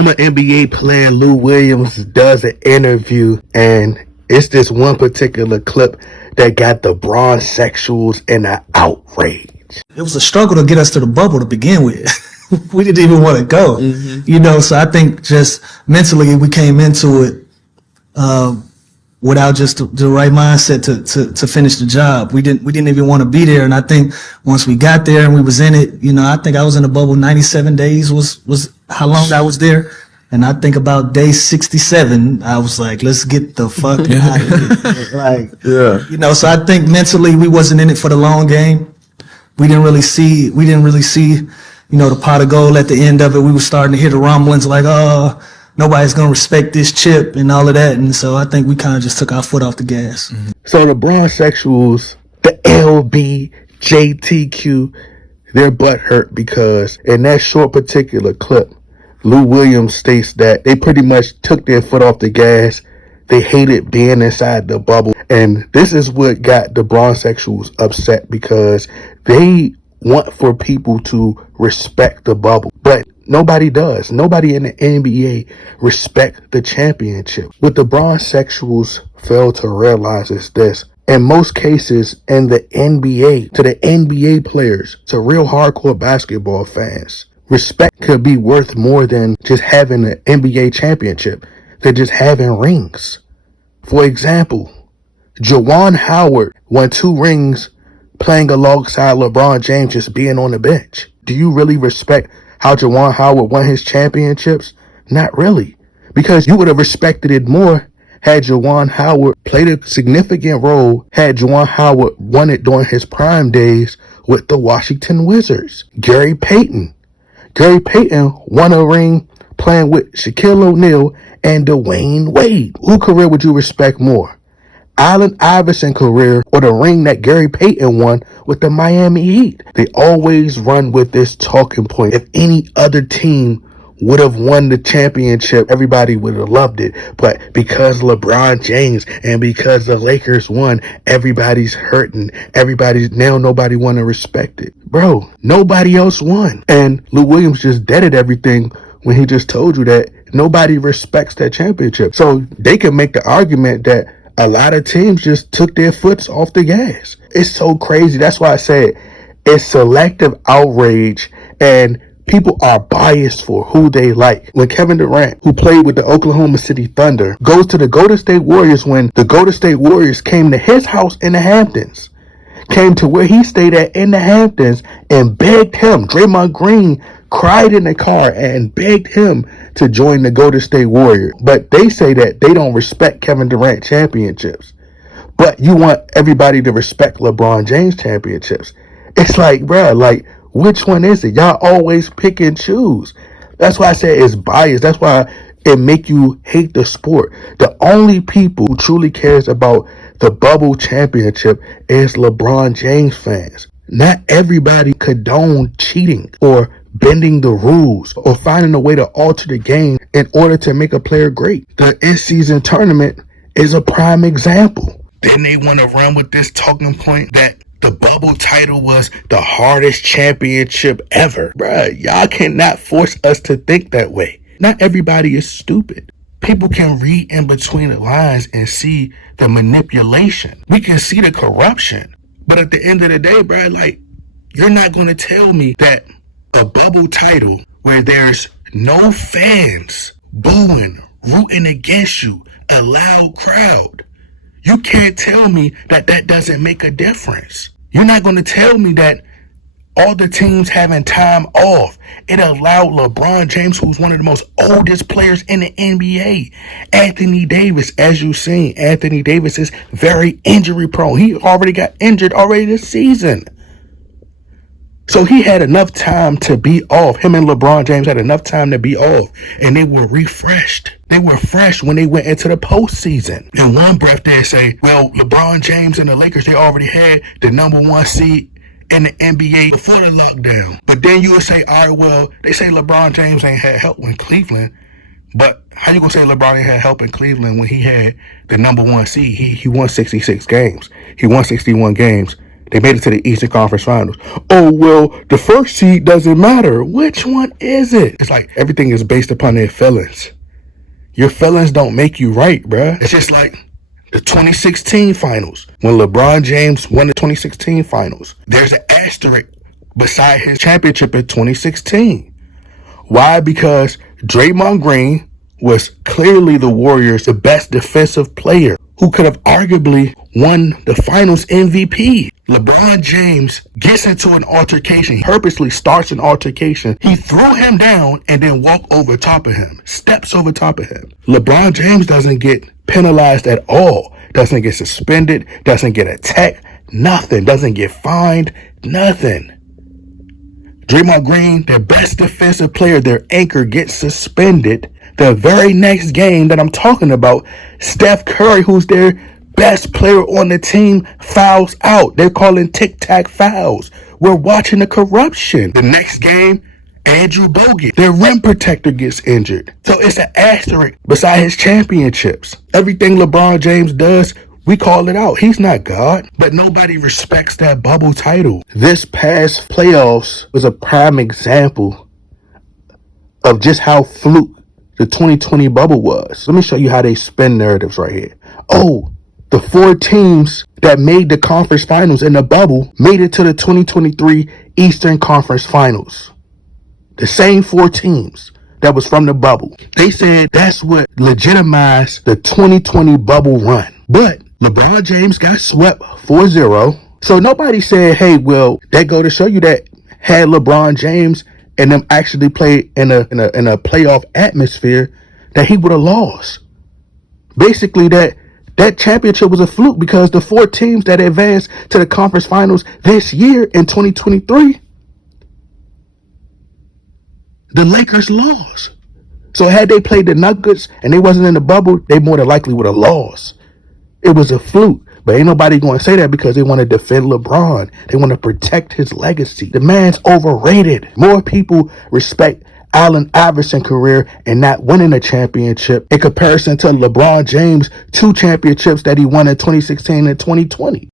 former NBA player Lou Williams does an interview, and it's this one particular clip that got the bronzexuals in an outrage. It was a struggle to get us to the bubble to begin with. We didn't even want to go, so I think just mentally we came into it without just the right mindset to finish the job. We didn't even want to be there, and I think once we got there and we was in it, I think I was in the bubble 97 days was how long I was there. And I think about day 67, I was like, let's get the fuck out of here. So I think mentally we wasn't in it for the long game. We didn't really see, the pot of gold at the end of it. We were starting to hear the rumblings like, oh, nobody's going to respect this chip and all of that. And so I think we kind of just took our foot off the gas. So the bronzexuals, the LBJTQ, their butt hurt because in that short particular clip, Lou Williams states that they pretty much took their foot off the gas. They hated being inside the bubble. And this is what got the bronzexuals upset because they want for people to respect the bubble. But nobody does. Nobody in the NBA respect the championship. What the bronzexuals fail to realize is this. In most cases in the NBA, to the NBA players, to real hardcore basketball fans, respect could be worth more than just having an NBA championship, than just having rings. For example, Juwan Howard won 2 rings playing alongside LeBron James just being on the bench. Do you really respect how Juwan Howard won his championships? Not really. Because you would have respected it more had Juwan Howard played a significant role, had Juwan Howard won it during his prime days with the Washington Wizards. Gary Payton won a ring playing with Shaquille O'Neal and Dwayne Wade. Whose career would you respect more? Allen Iverson's career or the ring that Gary Payton won with the Miami Heat? They always run with this talking point. If any other team would have won the championship, everybody would have loved it. But because LeBron James and because the Lakers won, everybody's hurting. Nobody want to respect it. Bro, nobody else won. And Lou Williams just deaded everything when he just told you that nobody respects that championship. So they can make the argument that a lot of teams just took their foots off the gas. It's so crazy. That's why I said it's selective outrage, and people are biased for who they like. When Kevin Durant, who played with the Oklahoma City Thunder, goes to the Golden State Warriors when the Golden State Warriors came to his house in the Hamptons, came to where he stayed at in the Hamptons and begged him, Draymond Green cried in the car and begged him to join the Golden State Warriors. But they say that they don't respect Kevin Durant championships. But you want everybody to respect LeBron James championships. It's like, bro, which one is it? Y'all always pick and choose. That's why I say it's biased. That's why it make you hate the sport. The only people who truly cares about the bubble championship is LeBron James fans. Not everybody condone cheating or bending the rules or finding a way to alter the game in order to make a player great. The in-season tournament is a prime example. Then they want to run with this talking point that the bubble title was the hardest championship ever. Bruh, y'all cannot force us to think that way. Not everybody is stupid. People can read in between the lines and see the manipulation. We can see the corruption. But at the end of the day, bruh, you're not going to tell me that a bubble title where there's no fans booing, rooting against you, a loud crowd, you can't tell me that that doesn't make a difference. You're not going to tell me that all the teams having time off, it allowed LeBron James, who's one of the most oldest players in the NBA, Anthony Davis, as you've seen, Anthony Davis is very injury prone. He already got injured this season. So he had enough time to be off. Him and LeBron James had enough time to be off. And they were refreshed. They were fresh when they went into the postseason. In one breath, they say, well, LeBron James and the Lakers, they already had the number 1 seed in the NBA before the lockdown. But then you would say, all right, well, they say LeBron James ain't had help in Cleveland. But how you going to say LeBron ain't had help in Cleveland when he had the number 1 seed? He won 66 games. He won 61 games. They made it to the Eastern Conference Finals. Oh, well, the first seed doesn't matter. Which one is it? It's like everything is based upon their feelings. Your feelings don't make you right, bruh. It's just like the 2016 finals. When LeBron James won the 2016 finals, there's an asterisk beside his championship in 2016. Why? Because Draymond Green was clearly the Warriors' the best defensive player who could have arguably won the finals MVP. LeBron James gets into an altercation. He purposely starts an altercation. He threw him down and then walked over top of him, steps over top of him. LeBron James doesn't get penalized at all, doesn't get suspended, doesn't get attacked, nothing, doesn't get fined, nothing. Draymond Green, their best defensive player, their anchor, gets suspended. The very next game that I'm talking about, Steph Curry, who's their best player on the team, fouls out. They're calling tic-tac fouls. We're watching the corruption. The next game, Andrew Bogut, their rim protector, gets injured. So it's an asterisk beside his championships. Everything LeBron James does, we call it out. He's not God, but nobody respects that bubble title. This past playoffs was a prime example of just how fluke the 2020 bubble was. Let me show you how they spin narratives right here. Oh, the 4 teams that made the conference finals in the bubble made it to the 2023 Eastern Conference Finals. The same 4 teams that was from the bubble. They said that's what legitimized the 2020 bubble run. But LeBron James got swept 4-0. So nobody said, hey, well, that go to show you that had LeBron James and them actually played in a playoff atmosphere, that he would have lost. Basically, that championship was a fluke because the 4 teams that advanced to the conference finals this year in 2023, the Lakers lost. So had they played the Nuggets and they wasn't in the bubble, they more than likely would have lost. It was a fluke. But ain't nobody going to say that because they want to defend LeBron. They want to protect his legacy. The man's overrated. More people respect Allen Iverson's career and not winning a championship in comparison to LeBron James' 2 championships that he won in 2016 and 2020.